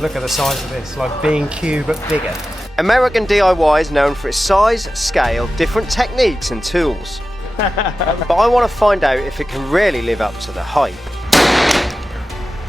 look at the size of this, like B&Q but bigger. American DIY is known for its size, scale, different techniques and tools. But I want to find out if it can really live up to the hype.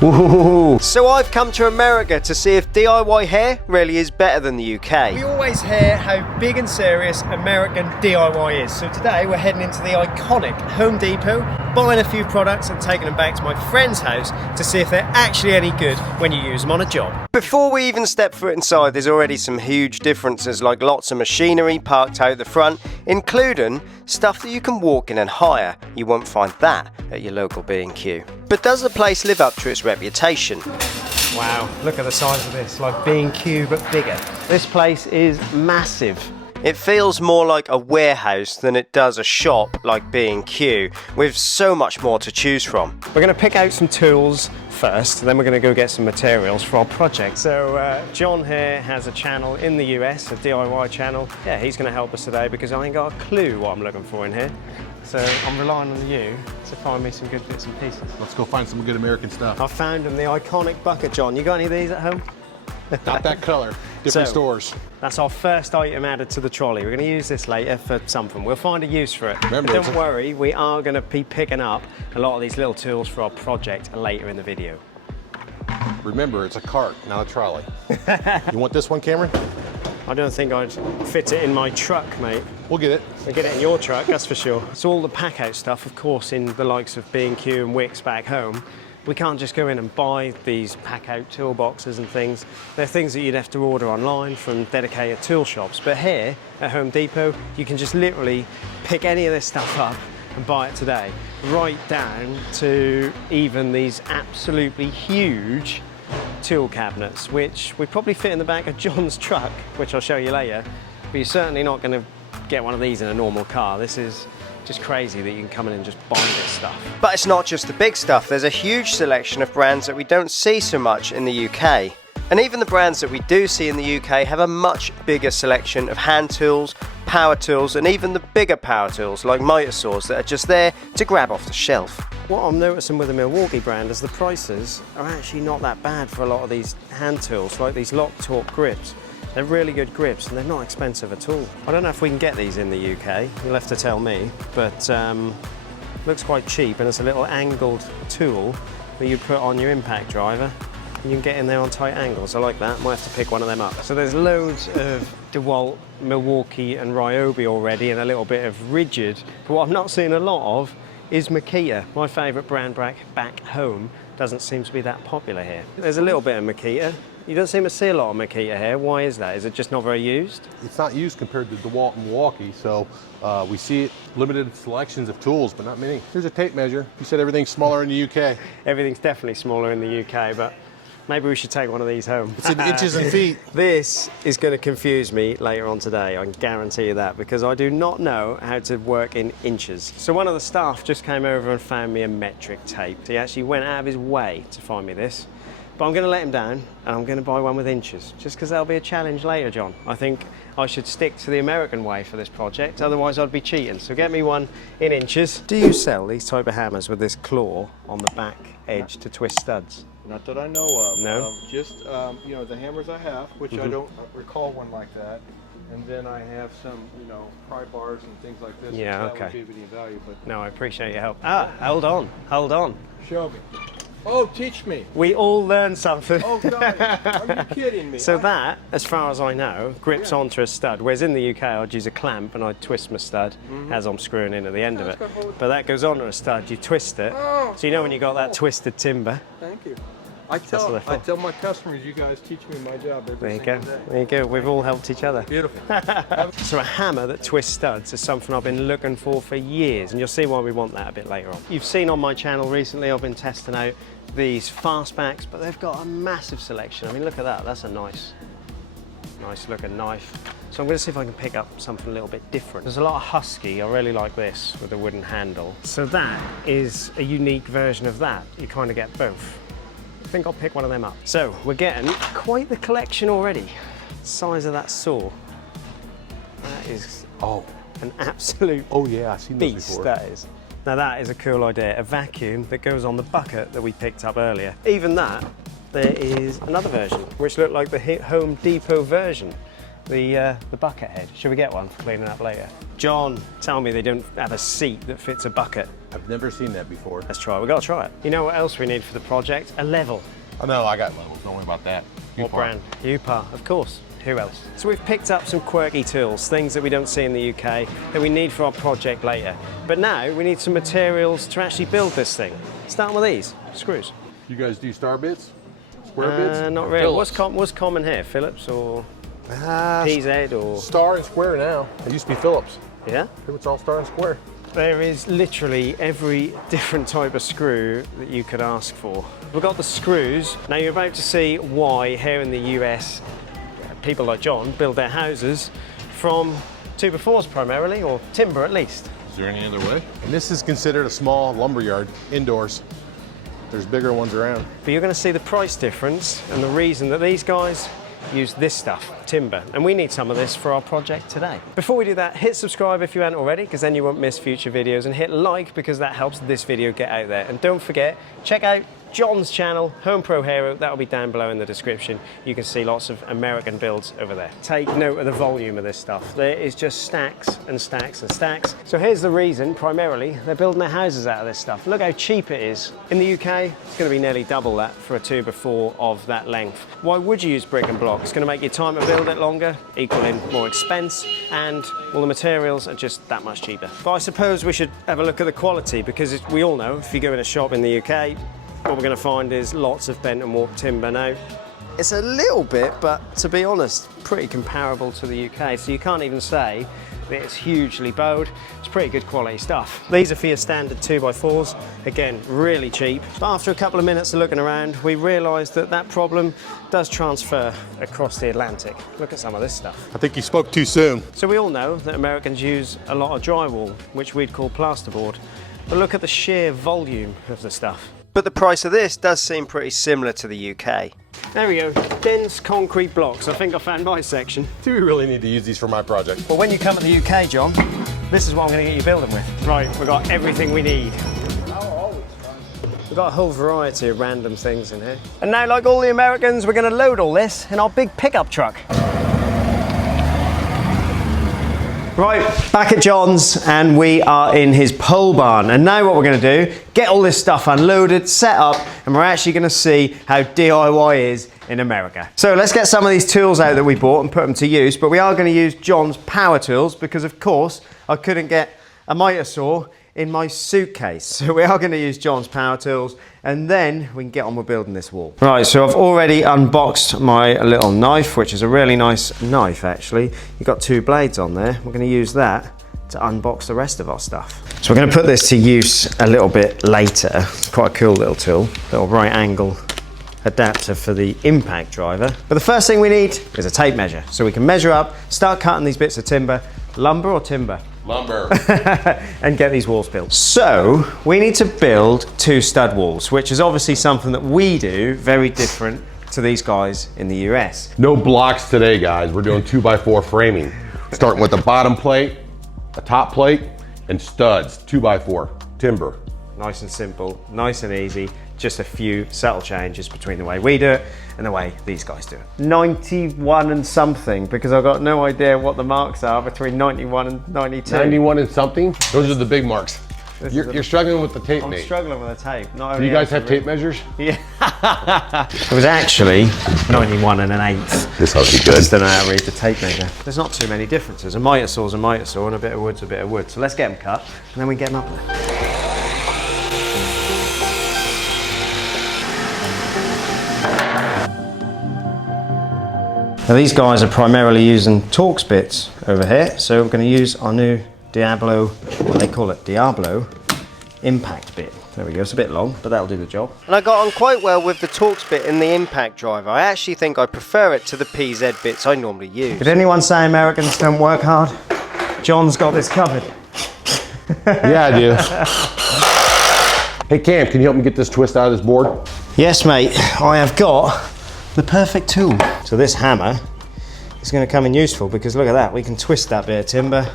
Ooh. So I've come to America to see if DIY hair really is better than the UK. We always hear how big and serious American DIY is. So today we're heading into the iconic Home Depot, buying a few products and taking them back to my friend's house to see if they're actually any good when you use them on a job. Before we even step foot inside, there's already some huge differences, like lots of machinery parked out the front, including stuff that you can walk in and hire. You won't find that at your local B&Q. But does the place live up to its reputation? Wow, look at the size of this, like B&Q but bigger. This place is massive. It feels more like a warehouse than it does a shop like B&Q, with so much more to choose from. We're going to pick out some tools first, and then we're going to go get some materials for our project. So John here has a channel in the US, a DIY channel. Yeah, he's going to help us today because I ain't got a clue what I'm looking for in here. So I'm relying on you to find me some good bits and pieces. Let's go find some good American stuff. I found them, the iconic bucket, John. You got any of these at home? Not that color, different stores. That's our first item added to the trolley. We're going to use this later for something. We'll find a use for it. Remember, but don't worry, we are going to be picking up a lot of these little tools for our project later in the video. Remember, it's a cart, not a trolley. You want this one, Cameron? I don't think I'd fit it in my truck, mate. We'll get it. We'll get it in your truck, that's for sure. So all the pack-out stuff, of course, in the likes of B&Q and Wix back home, we can't just go in and buy these pack-out toolboxes and things. They're things that you'd have to order online from dedicated tool shops. But here at Home Depot, you can just literally pick any of this stuff up and buy it today. Right down to even these absolutely huge tool cabinets, which we probably fit in the back of John's truck, which I'll show you later. But you're certainly not going to get one of these in a normal car. This is just crazy that you can come in and just buy this stuff. But it's not just the big stuff. There's a huge selection of brands that we don't see so much in the UK. And even the brands that we do see in the UK have a much bigger selection of hand tools, power tools, and even the bigger power tools like miter saws that are just there to grab off the shelf. What I'm noticing with the Milwaukee brand is the prices are actually not that bad for a lot of these hand tools, like these lock torque grips. They're really good grips and they're not expensive at all. I don't know if we can get these in the UK, you'll have to tell me, but looks quite cheap, and it's a little angled tool that you put on your impact driver. You can get in there on tight angles. I like that. Might have to pick one of them up. So there's loads of DeWalt, Milwaukee and Ryobi already, and a little bit of Rigid. But what I'm not seeing a lot of is Makita. My favourite brand back home doesn't seem to be that popular here. There's a little bit of Makita. You don't seem to see a lot of Makita here. Why is that? Is it just not very used? It's not used compared to DeWalt and Milwaukee, so we see it, limited selections of tools, but not many. Here's a tape measure. You said everything's smaller in the UK. Everything's definitely smaller in the UK, but maybe we should take one of these home. It's in inches and feet. This is going to confuse me later on today, I can guarantee you that, because I do not know how to work in inches. So one of the staff just came over and found me a metric tape. He actually went out of his way to find me this. But I'm going to let him down, and I'm going to buy one with inches, just because that'll be a challenge later, John. I think I should stick to the American way for this project, otherwise I'd be cheating. So get me one in inches. Do you sell these type of hammers with this claw on the back edge to twist studs? Not that I know of. No? Just, you know, the hammers I have, which I don't recall one like that. And then I have some, you know, pry bars and things like this. Yeah, which okay. That would give any value, but No, I appreciate your help. Ah, hold on, hold on. show me. Oh, teach me. We all learn something. Oh, God. Are you kidding me? So that, as far as I know, grips onto a stud, whereas in the UK I'd use a clamp and I'd twist my stud as I'm screwing in at the end of it. But that goes onto a stud, you twist it, so you know when you got that twisted timber. Thank you. I tell my customers, you guys teach me my job every There you go, single day. there you go, we've all helped each other. Beautiful. So a hammer that twists studs is something I've been looking for years, and you'll see why we want that a bit later on. You've seen on my channel recently I've been testing out these fastbacks, but they've got a massive selection. I mean, look at that, that's a nice looking knife. So I'm going to see if I can pick up something a little bit different. There's a lot of Husky, I really like this with a wooden handle. So that is a unique version of that. You kind of get both. I think I'll pick one of them up. So we're getting quite the collection already. Size of that saw. That is an absolute Yeah, I've seen those beast, before. that is. Now that is a cool idea. A vacuum that goes on the bucket that we picked up earlier. Even that there is another version, which looked like the Home Depot version. The bucket head. Should we get one for cleaning up later? John, tell me they don't have a seat that fits a bucket. I've never seen that before. Let's try it. We've got to try it. You know what else we need for the project? A level. I know, I got levels. Don't worry about that. What brand? UPA, of course. Who else? So we've picked up some quirky tools, things that we don't see in the UK that we need for our project later. But now we need some materials to actually build this thing. Starting with these screws. You guys do star bits? Square bits? Not really. Phillips. What's common here? Phillips or PZ or? Star and square now. It used to be Phillips. Yeah? It's all star and square. There is literally every different type of screw that you could ask for. We've got the screws. Now you're about to see why here in the US, people like John build their houses from 2x4s primarily, or timber at least. Is there any other way? And this is considered a small lumber yard indoors. There's bigger ones around. But you're going to see the price difference and the reason that these guys use this stuff, timber, and we need some of this for our project today. Before we do that, hit subscribe if you haven't already, because then you won't miss future videos, and hit like because that helps this video get out there. And don't forget, check out John's channel, Home Pro Hero, that'll be down below in the description. You can see lots of American builds over there. Take note of the volume of this stuff. There is just stacks and stacks and stacks. So here's the reason, primarily, they're building their houses out of this stuff. Look how cheap it is. In the UK, it's going to be nearly double that for a 2x4 of that length. Why would you use brick and block? It's going to make your time to build it longer, equaling more expense, and well, the materials are just that much cheaper. But I suppose we should have a look at the quality, because we all know if you go in a shop in the UK, what we're going to find is lots of bent and warped timber. Now, it's a little bit, but to be honest, pretty comparable to the UK. So you can't even say that it's hugely bowed. It's pretty good quality stuff. These are for your standard 2x4s. Again, really cheap. But after a couple of minutes of looking around, we realised that that problem does transfer across the Atlantic. Look at some of this stuff. I think you spoke too soon. So we all know that Americans use a lot of drywall, which we'd call plasterboard. But look at the sheer volume of the stuff. But the price of this does seem pretty similar to the UK. There we go, dense concrete blocks. I think I found my section. Do we really need to use these for my project? Well, when you come to the UK, John, this is what I'm going to get you building with. Right, we've got everything we need. We've got a whole variety of random things in here. And now, like all the Americans, we're going to load all this in our big pickup truck. Right, back at John's, and we are in his pole barn. And now what we're going to do, get all this stuff unloaded, set up, and we're actually going to see how DIY is in America. So let's get some of these tools out that we bought and put them to use, but we are going to use John's power tools because, of course, I couldn't get a miter saw in my suitcase. So we are going to use John's power tools, and then we can get on with building this wall. Right, so I've already unboxed my little knife, which is a really nice knife actually. You've got two blades on there. We're going to use that to unbox the rest of our stuff. So we're going to put this to use a little bit later. It's quite a cool little tool, little right angle adapter for the impact driver. But the first thing we need is a tape measure, so we can measure up, start cutting these bits of timber. Lumber or timber? Lumber. And get these walls built. So we need to build 2 stud walls, which is obviously something that we do very different to these guys in the US. No blocks today, guys. We're doing 2x4 framing. Starting with the bottom plate, a top plate, and studs, 2x4, timber. Nice and simple, nice and easy. Just a few subtle changes between the way we do it and the way these guys do it. 91 and something, because I've got no idea what the marks are between 91 and 92. 91 and something? Those are the big marks. You're struggling with the tape, I'm Nate. struggling with the tape. Do you guys have tape measures? Yeah. It was actually 91 and an eighth. This ought to be I good. just don't know how to read the tape measure. There's not too many differences. A miter saw's a miter saw, and a bit of wood's a bit of wood. So let's get them cut, and then we get them up there. Now these guys are primarily using Torx bits over here, so we're going to use our new Diablo, what they call it, Diablo impact bit. There we go, it's a bit long, but that'll do the job. And I got on quite well with the Torx bit in the impact driver. I actually think I prefer it to the PZ bits I normally use. Did anyone say Americans don't work hard? John's got this covered. Yeah, I do. Hey Cam, can you help me get this twist out of this board? Yes mate, I have got the perfect tool. So this hammer is going to come in useful because look at that, we can twist that bit of timber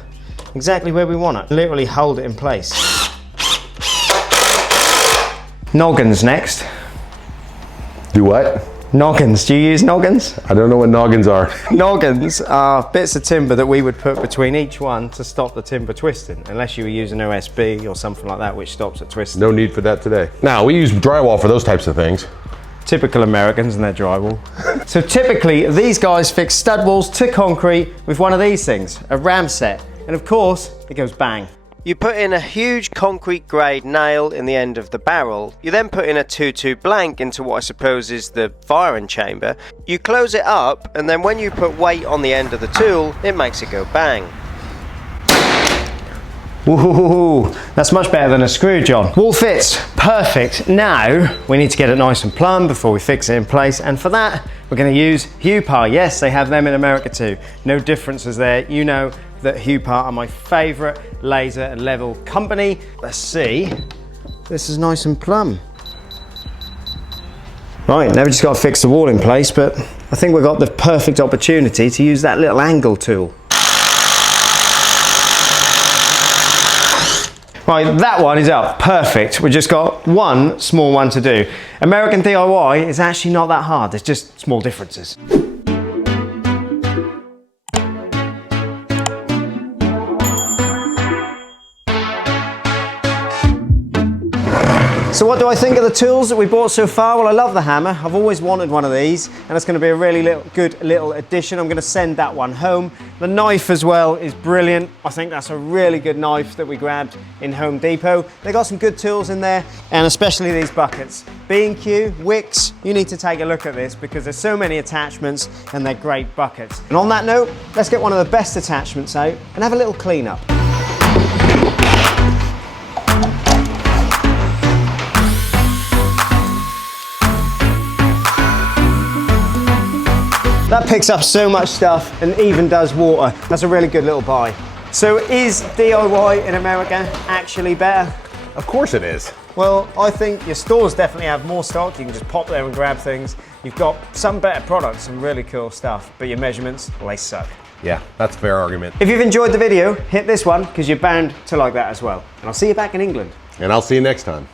exactly where we want it. Literally hold it in place. Noggins next. Do what? Noggins. Do you use noggins? I don't know what noggins are. Noggins are bits of timber that we would put between each one to stop the timber twisting, unless you were using OSB or something like that, which stops it twisting. No need for that today. Now, we use drywall for those types of things. Typical Americans and their drywall. So typically, these guys fix stud walls to concrete with one of these things, a ram set. And of course, it goes bang. You put in a huge concrete grade nail in the end of the barrel. You then put in a 2-2 blank into what I suppose is the firing chamber. You close it up, and then when you put weight on the end of the tool, it makes it go bang. Woohoo! That's much better than a screw, John. Wall fits perfect. Now we need to get it nice and plumb before we fix it in place, and for that we're going to use HomeDepot. Yes, they have them in America too. No differences there. You know that HomeDepot are my favourite laser and level company. Let's see. This is nice and plumb. Right, now we just got to fix the wall in place, but I think we've got the perfect opportunity to use that little angle tool. Right, that one is up, perfect. We've just got one small one to do. American DIY is actually not that hard, there's just small differences. So what do I think of the tools that we bought so far? Well, I love the hammer. I've always wanted one of these, and it's going to be a really good little addition. I'm going to send that one home. The knife as well is brilliant. I think that's a really good knife that we grabbed in Home Depot. They got some good tools in there, and especially these buckets. B&Q, Wicks, you need to take a look at this because there's so many attachments and they're great buckets. And on that note, let's get one of the best attachments out and have a little clean up. That picks up so much stuff and even does water. That's a really good little buy. So is DIY in America actually better? Of course it is. Well, I think your stores definitely have more stock. You can just pop there and grab things. You've got some better products, some really cool stuff, but your measurements, well, they suck. Yeah, that's a fair argument. If you've enjoyed the video, hit this one because you're bound to like that as well. And I'll see you back in England. And I'll see you next time.